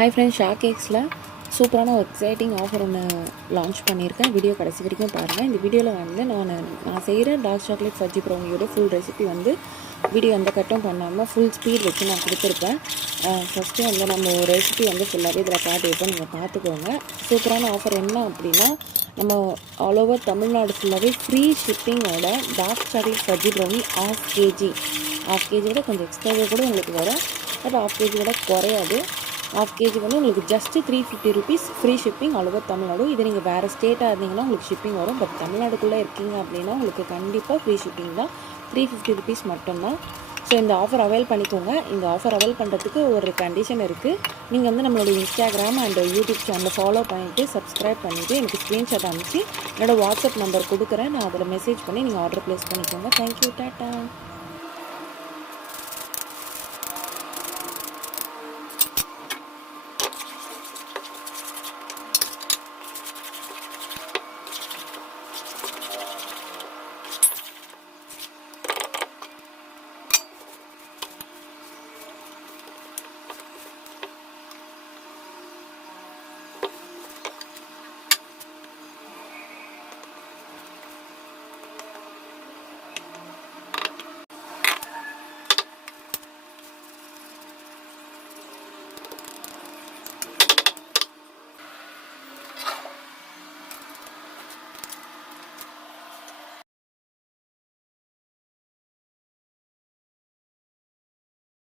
Hi friends, shock கேக்ஸில் சூப்பரான ஒரு எக்ஸைட்டிங் ஆஃபர் ஒன்று லான்ச் பண்ணியிருக்கேன். வீடியோ கடைசி வரைக்கும் பாருங்கள். இந்த வீடியோவில் வந்து நான் செய்கிற டார்க் சாக்லேட் ஃபஜ்ஜி ப்ரௌனியோட ஃபுல் ரெசிபி வந்து வீடியோ எந்த கட்டும் பண்ணாமல் ஃபுல் ஸ்பீட் வச்சு நான் கொடுத்துருப்பேன். ஃபஸ்ட்டு வந்து நம்ம ஒரு ரெசிபி வந்து ஃபுல்லாகவே இதில் காட்டியிருப்போம், நீங்கள் பார்த்துக்கோங்க. சூப்பரான ஆஃபர் என்ன அப்படின்னா, நம்ம ஆல் ஓவர் தமிழ்நாடு ஃபுல்லாகவே ஃப்ரீ ஷிப்பிங்கோட dark chocolate fudgy brownie half KG விட கொஞ்சம் எக்ஸ்ட்ராவே கூட உங்களுக்கு வரும். பட் ஆஃப் கேஜி விட குறையாது. ஆஃப் கேஜி வந்து உங்களுக்கு just 350 rupees free shipping all over Tamil Nadu. இது நீங்கள் வேறு ஸ்டேட்டாக இருந்தீங்கன்னா உங்களுக்கு ஷிப்பிங் வரும். பட் தமிழ்நாடுக்குள்ளே இருக்கீங்க அப்படின்னா உங்களுக்கு கண்டிப்பாக ஃப்ரீ ஷிப்பிங் தான். 350 ருபீஸ் மட்டும்தான். ஸோ இந்த ஆஃபர் அவைல் பண்ணிக்கோங்க. இந்த ஆஃபர் அவைல் பண்ணுறதுக்கு ஒரு கண்டிஷன் இருக்குது. நீங்கள் வந்து நம்மளோட இன்ஸ்டாகிராம் அண்ட் யூடியூப் சேனலை ஃபாலோ பண்ணிவிட்டு சப்ஸ்கிரைப் பண்ணிவிட்டு எனக்கு ஸ்க்ரீன்ஷாட் அனுப்பிச்சு என்னோடய வாட்ஸ்அப் நம்பர் கொடுக்குறேன். நான் அதில் மெசேஜ் பண்ணி நீங்கள் ஆர்டர் ப்ளேஸ் பண்ணிக்கோங்க. Thank you, tata.